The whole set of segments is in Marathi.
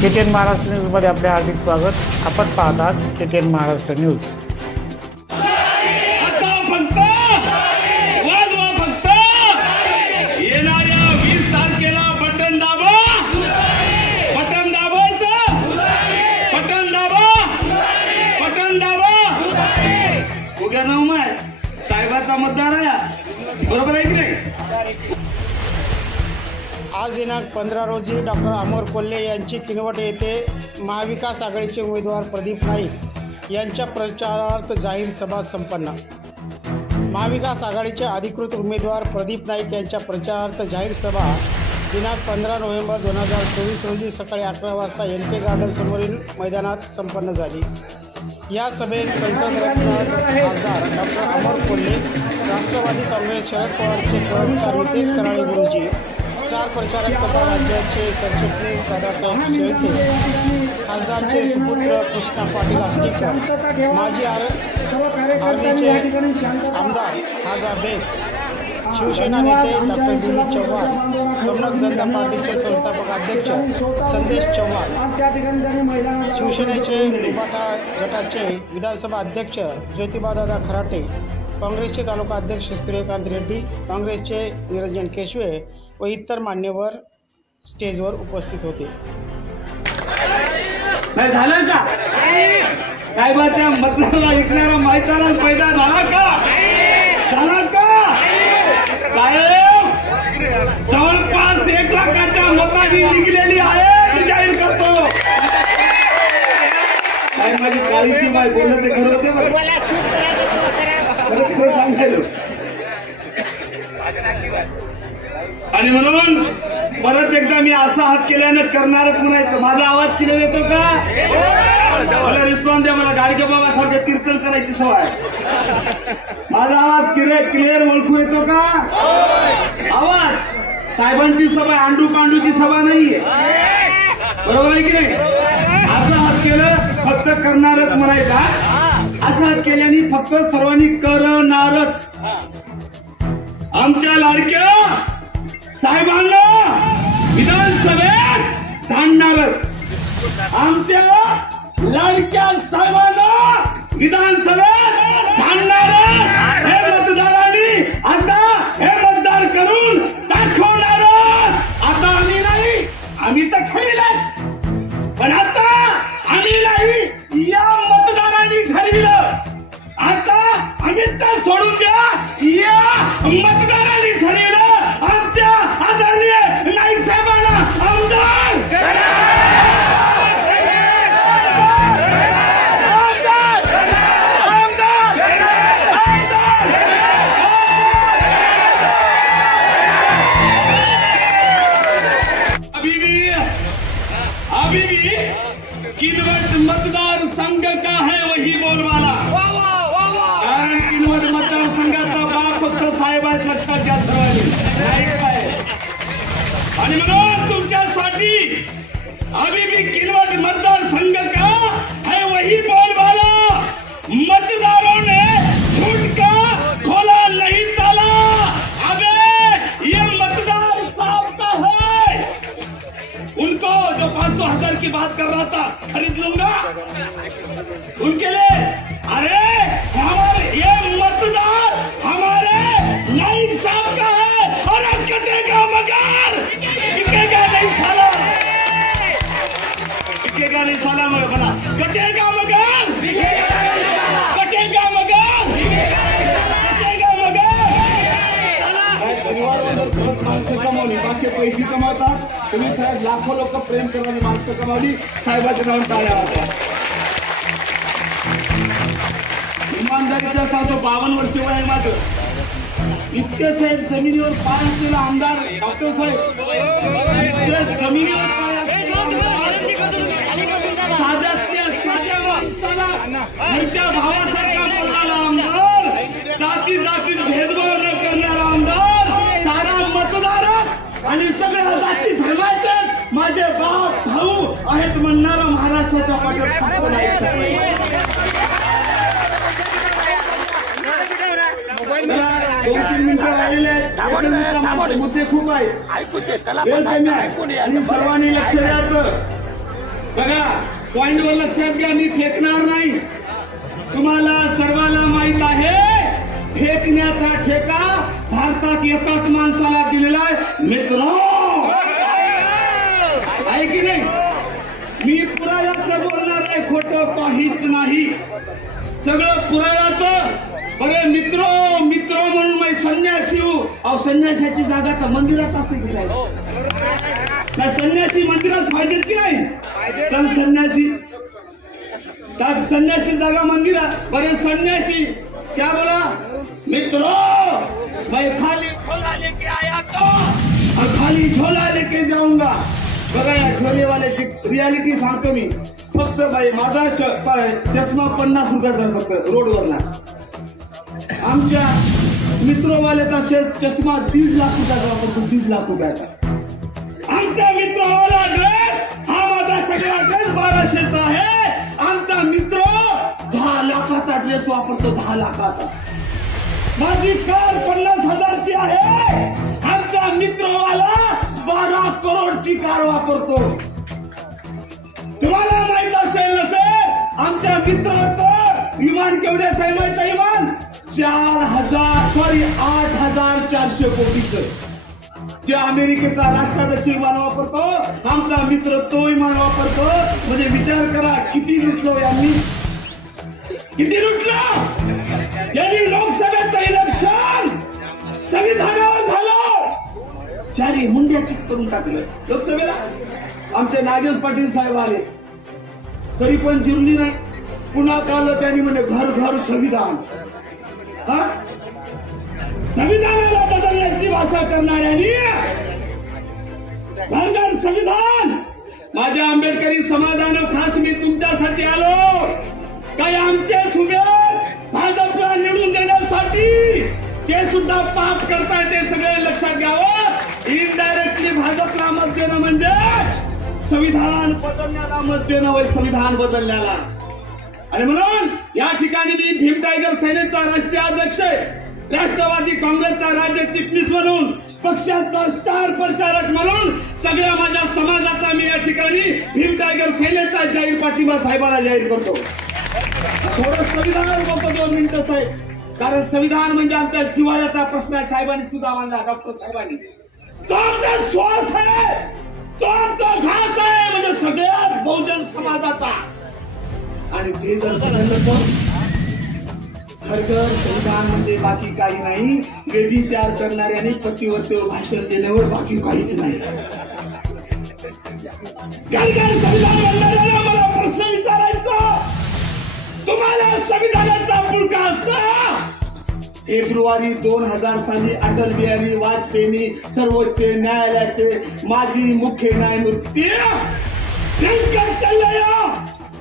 KTN महाराष्ट्र न्यूज मध्ये आपले हार्दिक स्वागत। आपण पाहत आहात KTN महाराष्ट्र न्यूज। साहेबाचा मतदार आहे, बरोबर आहे की नाही? आज दिनांक 15 रोजी डॉक्टर अमोल कोल्हे यांची किनवट येथे महाविकास आघाडीचे उमेदवार प्रदीप नाईक यांच्या प्रचारार्थ जाहीर सभा संपन्न। महाविकास आघाडीचे अधिकृत उमेदवार प्रदीप नाईक यांच्या प्रचारार्थ जाहीर सभा दिनांक 15 नोव्हेंबर 2024 रोजी सकाळी 11 वाजता NK गार्डन समोरील मैदानात संपन्न झाली। या सभेत संसद रत्न खासदार डॉक्टर अमोल कोल्हे, राष्ट्रवादी काँग्रेस शरद पवारचे प्रवक्ता नितेश कराळे गुरुजी, स्टार प्रचारक तथा राज्याचे सरचिटणीस दादासाहेब शेळके, खासदारचे सुपुत्र कृष्णा पाटील आष्टीकर, माजी आर्मीचे आमदार खाजा बेग, शिवसेना नेते डॉक्टर दिलीप चव्हाण, समनक जनता पार्टीचे संस्थापक अध्यक्ष संदेश चव्हाण, शिवसेनेचे उबाटा गटाचे विधानसभा अध्यक्ष ज्योतिबादादा खराटे, काँग्रेसचे तालुका अध्यक्ष सूर्यकांत रेड्डी, काँग्रेसचे निरंजन केशवे व इतर मान्यवर स्टेजवर उपस्थित होते। झालं का साहेबाच्या मतदाराला विकणारा मैदान पैदा झाला का? झाला का साहेब? जवळपास 1 लाखाच्या मतांनी निघलेली आहे, जाहीर करतो। साहेब माझी काळजी बाय बोलत ते खरं होते, खरं सांगायलो। आणि म्हणून परत एकदा मी असा हात केल्यानं करणारच म्हणायचं। माझा आवाज क्लिअर येतो का? मला रिस्पॉन्स द्या। मला गाडगे बाबासारखं कीर्तन करायची सवय। माझा आवाज क्लिअर ओळखू येतो का? आवाज साहेबांची सभा अंडू पांडूची सभा नाहीये, बरोबर आहे की नाही? असं हात केलं फक्त करणारच म्हणायचा। असं हात केल्याने फक्त सर्वांनी करणारच। आमच्या लाडक्या साहेबांना विधानसभेत धाडणारच। आमच्या लाडक्या साहेबांना विधानसभेत धाडणारच। हे मतदारांनी आता हे मतदार करून दाखवणार। आता आम्ही नाही, आम्ही तर ठरविलंच, पण आता आम्ही नाही, या मतदारांनी ठरविलं। आता आम्ही तर सोडून द्या, या मतदारांनी ठरविलं आमच्या आदरणीय नाईक साहेबांना आमदार। अभी भी किनवट मतदार संघ का है वही बोलवाला। कारण किनवट मतदार संघाचा बाप फक्त साहेब आहेत, लक्षात घ्या सर्वांनी, नाईक साहेब। आणि म्हणून तुमच्यासाठी अभी भी किनवट मतदार संघ का है वही बोलवाला। मतदारों ने छूट का खोला नहीं ताला। अबे ये मतदार साहब का है। उनको जो 500,000 की बात कर रहा था खरीद लूंगा उनके लिए, अरे हमारे ये मतदार हमारे नाइक साहब का है। और अब कटेगा मगर बिकेगा नहीं साला, बिकेगा नहीं साला। मगर बना कटेगा मगर कटेगा मगर कटेगा मगर। शनिवार सहज माणसं कमावली, बाकी पैसे कमावतात तुम्ही साहेब। लाखो लोक प्रेम करणारी माणसं कमावली, साहेबाच्या नावाने टाळ्या वाजतात। इमानदारीचा सांगतो, 52 वर्ष वय आहे माझं। इतके साहेब जमिनीवर पाय असलेला आमदार डॉक्टर साहेब, इतके जमिनीवर पाय साध्यातल्या साध्या माणसाला त्यांच्या भावासारखा बोलणारा आमदार, जाती जातीत भेदभाव न करणारा आमदार, सारा मतदार आणि सगळ्या जाती धर्माचे माझे बाप भाऊ आहेत म्हणणारा महाराष्ट्राच्या पाठीवर फक्त नाईक साहेब। 2-3 मिनिटं राहिलेले आहेत, मुद्दे खूप आहेत, वेळ कमी आहे आणि सर्वांनी लक्ष द्यायचं। बघा पॉइंटवर लक्षात घ्या, मी फेकणार नाही. तुम्हाला सर्वांना माहित आहे फेकण्याचा ठेका भारतात एकाच माणसाला दिलेला आहे मित्रो, आहे की नाही? मी पुराव्याचं बोलणार आहे, खोटं काहीच नाही, सगळं पुराव्याचं. बघे मित्रो मित्रो म्हणून मी संन्यासी हूं. अहो संन्यासाची जागा तर मंदिरात असते की नाही? संन्यासी मंदिरात पाहिजेत की नाही? तर संन्यासी संन्यासी जागा मंदिरात. बरे संन्यासी क्या बोला? मित्रो मैं खाली झोला लेके आया तो और खाली झोला लेके जाऊंगा. बघा या झोलेवाल्याची रियालिटी सांगतो मी. फक्त बाई माझा चष्मा 50 रुपयाचा फक्त रोडवरला. आमच्या मित्रोवाल्याचा चष्मा 1.5 लाख रुपयाचा वापरतो, 1.5 लाख रुपयाचा. आमचा मित्रवाला ड्रेस हा माझा सगळा ड्रेस 1200चा आहे. आमचा मित्र 10 लाखाचा ड्रेस वापरतो, 10 लाखाचा. माझी कार 50,000ची आहे. आमचा मित्रवाला 12 करोडची कार वापरतो. तुम्हाला माहित असेल नसेल आमच्या मित्राचं विमान केवढ्याचं आहे माहिती आहे? विमान 8,400 कोटीचं. जे अमेरिकेचा राष्ट्राध्यक्ष विमान वापरतो आमचा मित्र तो विमान वापरतो. म्हणजे विचार करा किती लुटलो यांनी, किती लुटलो यांनी. लोकसभेचं इलेक्शन संविधानावर झालं, चारी मुंड्याचित करून टाकलं लोकसभेला. आमचे नागेश पाटील साहेब आले तरी पण जिरली नाही. पुन्हा काल त्यांनी म्हणजे घर घर संविधान. संविधानाला बदलण्याची भाषा करणाऱ्यांनी घर संविधान. माझ्या आंबेडकरी समाजानं खास मी तुमच्यासाठी आलो. काही आमचेच उमेद भाजपला निवडून देण्यासाठी ते सुद्धा पाप करताय, ते सगळे लक्षात घ्यावं. इनडायरेक्टली भाजपला मत देणं म्हणजे संविधान बदलण्याला मत देणं होय, संविधान बदलण्याला. आणि म्हणून या ठिकाणी मी भीम टायगर सेनेचा राष्ट्रीय अध्यक्ष आहे, राष्ट्रवादी काँग्रेसचा राज्य चिटणीस म्हणून, पक्षाचा स्टार प्रचारक म्हणून सगळ्या माझ्या समाजाचा मी या ठिकाणी भीम टायगर सेनेचा जाहीर पाठिंबा साहेबांना जाहीर करतो. थोडं संविधानावर बोलतो 2 मिनिटं साहेब, कारण संविधान म्हणजे आमच्या जिव्हाळ्याचा प्रश्न आहे. साहेबांनी सुद्धा मानला, डॉक्टर साहेबांनी. तो आमचा श्वास आहे, तो आमचा घास आहे, म्हणजे सगळ्यात बहुजन समाजाचा. आणि ते जर बदललं तर खरं संविधान म्हणजे बाकी काही नाही. व्यभिचार करणाऱ्याने पतीवरतीवर भाषण देण्यावर बाकी काहीच नाही. संविधान बनणाऱ्याला मला प्रश्न विचारायचा, तुम्हाला संविधानाचा पुळका असता? फेब्रुवारी 2000 साली अटल बिहारी वाजपेयींनी सर्वोच्च न्यायालयाचे माजी मुख्य न्यायमूर्ती व्यंकट चल्लय्या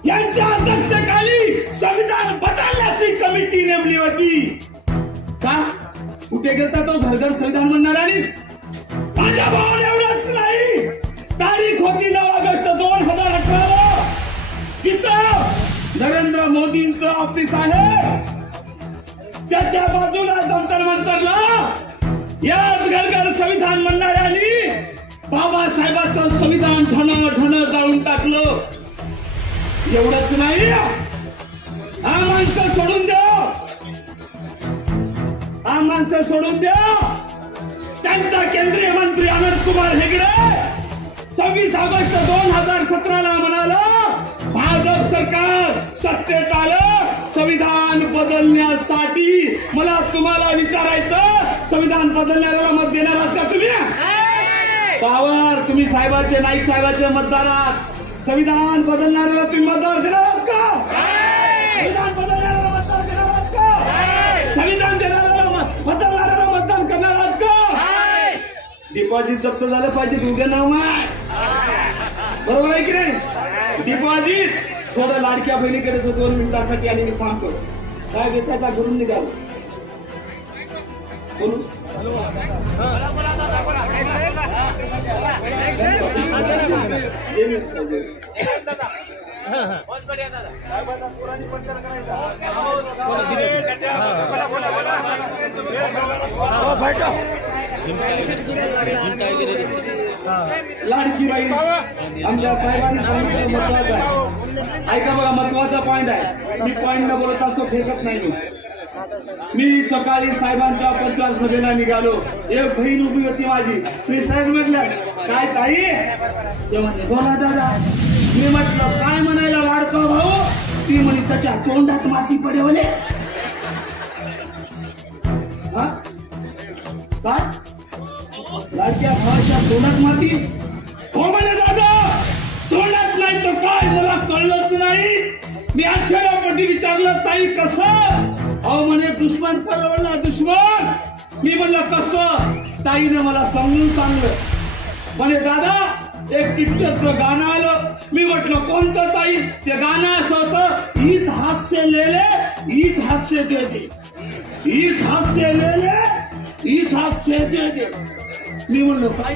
यांच्या अध्यक्षतेखाली संविधान बदलण्याची कमिटी नेमली होती. का? कुठे गेलता तो घरघर संविधान म्हणणाऱ्याने? माझ्या भावाला एवढंच नाही, तारीख होती 9 ऑगस्ट 2018. तिथं नरेंद्र मोदींचं ऑफिस आहे, त्याच्या बाजूला जंतर मंतरला याच घरघर संविधान म्हणणाऱ्यांनी बाबासाहेबांचं संविधान ठण जाळून टाकलं. एवढंच नाही, हा माणसं सोडून द्या, हा माणसं सोडून द्या. त्यांचा केंद्रीय मंत्री अनंत कुमार हेगडे 26 ऑगस्ट 2017 म्हणाला, भाजप सरकार सत्तेत आलं संविधान बदलण्यासाठी. मला तुम्हाला विचारायचं, संविधान बदलण्याला मत देणार आहात का तुम्ही? पावर तुम्ही साहेबाचे, नाईक साहेबाचे मतदार आहात. संविधान बदलणाऱ्याला तुम्ही मतदार देणार आहात का? संविधान बदलणाऱ्याला मतदार देणार आहात का? संविधान देणाऱ्याला बदलणाऱ्याला मतदान करणार आहात का? डिपॉझिट जप्त झालं पाहिजे उद्या नाव मॅच, बरोबर आहे की नाही? डिपॉझिट थोडं लाडक्या बहिणीकडे 2 मिनिटासाठी आणि मी सांगतो काय घेताचा घरून निघाल बोलू. लाडकी बाई आमच्या साहेबांनी सांगितलं महत्वाचं आहे. ऐका बघा, महत्वाचा पॉइंट आहे. मी पॉइंट न बोलत असतो, फेकत नाही मी सकाळी साहेबांच्या पंचायत सभेला निघालो. एक बहीण उभी होती माझी. मी साहेब म्हटलं, काय ताई? ते म्हणले, बोला दादा. मी म्हटलं, काय म्हणायला लाडका भाऊ? ती म्हणे, त्याच्या तोंडात माती पडेवले. काय लाडक्या भावाच्या तोंडात माती? हो म्हणे दादा, तोंडात नाही तर काय, मला कळलंच नाही. मी आश्चर्यपटी विचारलं, ताई कसं? अहो म्हणे, दुश्मन परवडला दुश्मन. मी म्हणलं कसं? ताईने मला समजून सांगलं. म्हणे दादा, एक पिक्चरचं गाणं आलं. मी म्हटलं कोणतं ताई? ते गाणं असं होतं, ईद हाथ से ले ले, ईद हाथ से दे दे, ईद हाथ से ले ले, ईद हाथ से दे दे. मी म्हणलो काय?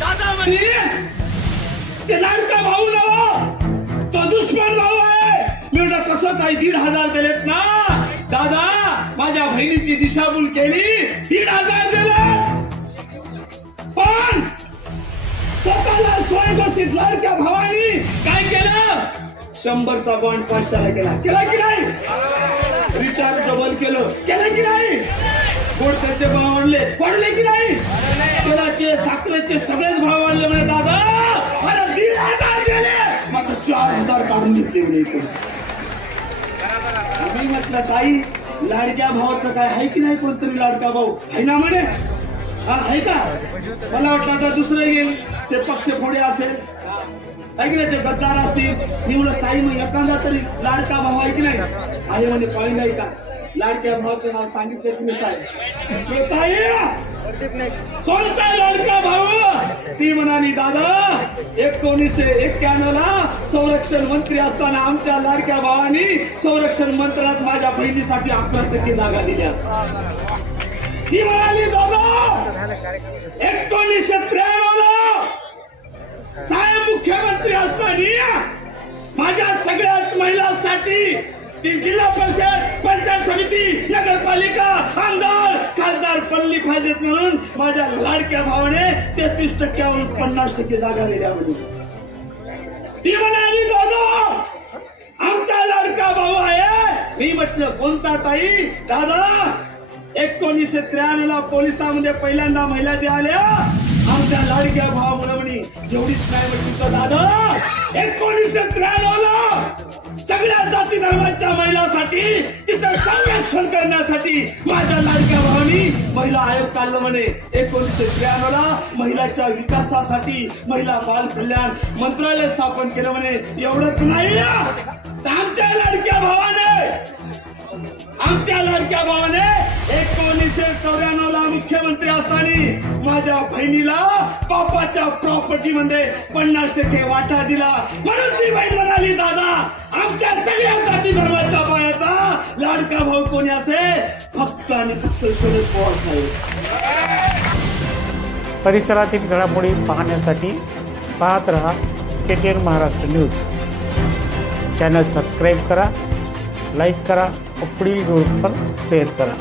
दादा म्हणे, ते लाडका भाऊ नव, तो दुश्मन भाऊ आहे. मी म्हटलं कसं ताई? 1,500 दिलेत ना दादा. माझ्या बहिणीची दिशाभूल केली, 1,500 दिले. पण स्वतःला स्वयंघोषित लाडक्या भावानी काय केलं? 100चा बॉन्ड 500ला केला. केला की नाही? रिचार्ज डबल केलं. केलं की नाही? गोडचे भाव वाढले की नाही? तेलाचे साखरेचे सगळेच भाव वाढले. म्हणे दादा, अरे 1,500 दिले, मात्र 4,000 काढून घेतले. मी म्हटलं ताई, लाडक्या भावाचं काय आहे की नाही? कोणतरी लाडका भाऊ आहे ना म्हणे. हा आहे का? मला वाटलं आता दुसरं येईल, ते पक्ष पुढे असेल, आहे की नाही, ते गद्दार असतील. मी म्हणलं ताई, मग एखादा तरी लाडका भाऊ आहे की नाही? आहे म्हणे. पॉइंट आहे का? लाडक्या भावाचं नाव सांगितलं की मी साहेब, ताई कोणता लाडका भाऊ? ती म्हणाली, दादा 1991ला संरक्षण मंत्री असताना आमच्या लाडक्या भावानी संरक्षण मंत्रालयात माझ्या बहिणीसाठी 11% जागा दिल्या. ती म्हणाली, दादा 1993ला साहेब मुख्यमंत्री असताना माझ्या सगळ्याच महिलांसाठी ती जिल्हा परिषद, पंचायत समिती, नगरपालिका, आमदार, खासदार पडली पाहिजेत म्हणून माझ्या लाडक्या भावाने 33%वरून 50% जागा दिल्या. ती म्हणाली, दादा आमचा लाडका भाऊ आहे. मी म्हटलं कोणता ताई? दादा 1993ला पोलिसांमध्ये पहिल्यांदा महिला ज्या आल्या, आमच्या लाडक्या भावामुळे म्हणे. जेवढीच काय म्हटलं दादा, 1993ला सगळ्या जाती धर्माच्या महिलांसाठी तिथं संरक्षण करण्यासाठी माझ्या लाडक्या भावानी महिला आयोग काढलं म्हणे. 1993ला महिलाच्या विकासासाठी महिला बाल कल्याण मंत्रालय स्थापन केलं म्हणे. एवढंच नाही, आमच्या लाडक्या भावाने 1994ला मुख्यमंत्री असताना माझ्या बहिणीला बापाच्या प्रॉपर्टी मध्ये 50% वाटा दिला. म्हणून ती बहीण म्हणाली, दादा आमच्या सगळ्या जाती धर्माच्या बायाचा लाडका भाऊ कोणी असे? फक्त आणि फक्त शरद पवार साहेब. परिसरातील घडामोडी पाहण्यासाठी पाहत रहा KTN Maharashtra news. Channel subscribe करा, लाईक करा, पुढील ग्रुप पर शेअर करा.